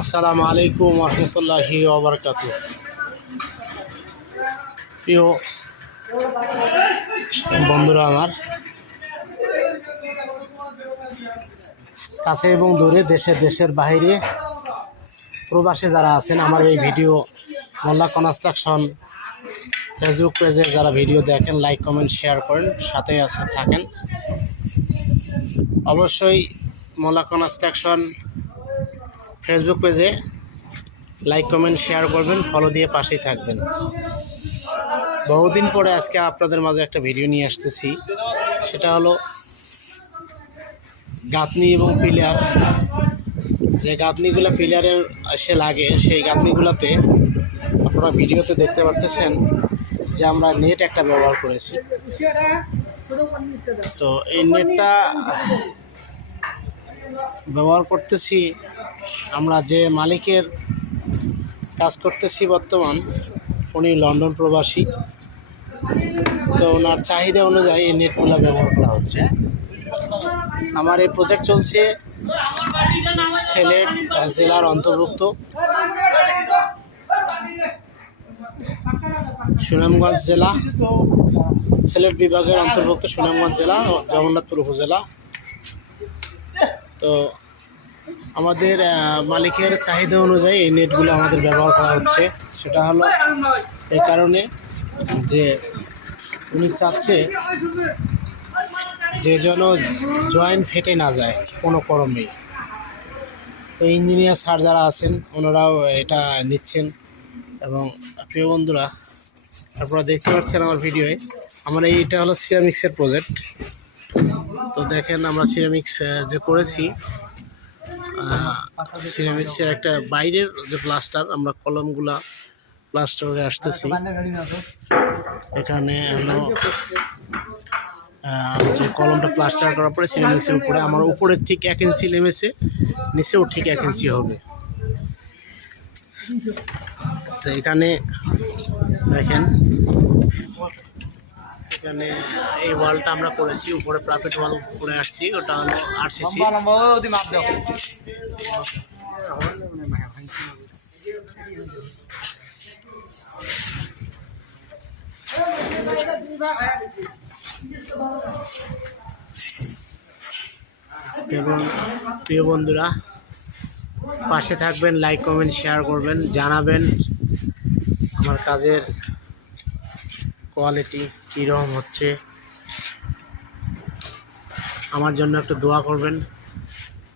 আসসালামু আলাইকুম রহমতুল্লাহি ওয়া বারাকাতুহু। প্রিয় বন্ধুরা, আমার কাছে এবং দূরে, দেশের বাইরে প্রবাসে যারা আছেন, আমার এই ভিডিও মোল্লা কনস্ট্রাকশন ফেসবুক পেজে যারা ভিডিও দেখেন, লাইক কমেন্ট শেয়ার করেন, সাথে থাকেন। অবশ্যই মোল্লা কনস্ট্রাকশন ফেসবুক পেজে লাইক কমেন্ট শেয়ার করবেন, ফলো দিয়ে পাশেই থাকবেন। বহুদিন পরে আজকে আপনাদের মাঝে একটা ভিডিও নিয়ে আসতেছি, সেটা হলো গাঁথনি এবং পিলার। যে গাঁথনিগুলো পিলারে এসে লাগে, সেই গাঁথনিগুলোতে আপনারা ভিডিওতে দেখতে পারতেছেন যে আমরা নেট একটা ব্যবহার করেছি। তো এই নেটটা ব্যবহার করতেছি আমরা, যে মালিকের কাজ করতেছি বর্তমান, উনি লন্ডন প্রবাসী। তো ওনার চাহিদা অনুযায়ী এই নেটগুলো ব্যবহার করা হচ্ছে। আমার এই প্রজেক্ট চলছে সিলেট জেলার অন্তর্ভুক্ত সুনামগঞ্জ জেলা, সিলেট বিভাগের অন্তর্ভুক্ত সুনামগঞ্জ জেলা ও জগন্নাথপুর উপজেলা। তো আমাদের মালিকের চাহিদা অনুযায়ী এই নেটগুলো আমাদের ব্যবহার করা হচ্ছে। সেটা হলো এই কারণে যে উনি চাচ্ছে যে যেন জয়েন্ট ফেটে না যায় কোনো ক্রমেই। তো ইঞ্জিনিয়ার স্যার যারা আছেন ওনারাও এটা নিচ্ছেন। এবং প্রিয় বন্ধুরা, আপনারা দেখতে পাচ্ছেন আমার ভিডিওয়ে, আমার এইটা হলো সিরামিক্সের প্রজেক্ট। তো দেখেন আমরা সিরামিক্স যে করেছি, সিরামিক্সের একটা বাইরের যে প্লাস্টার, আমরা কলমগুলা প্লাস্টার করে আসতেছি। এখানে যে কলমটা প্লাস্টার করার পরে সিরামিক্সের উপরে, আমার উপরে ঠিক 1 ইঞ্চি নেমেছে, নিচেও ঠিক 1 ইঞ্চি হবে। তো এখানে দেখেন, এখানে এই ওয়ালটা আমরা করেছি, উপরে প্রাইভেট ওয়াল করে আসছি, ওটা হলো আরসিসি। এবং প্রিয় বন্ধুরা, পাশে থাকবেন, লাইক কমেন্ট শেয়ার করবেন, জানাবেন আমার কাজের কোয়ালিটি কীরকম হচ্ছে। আমার জন্য একটু দোয়া করবেন।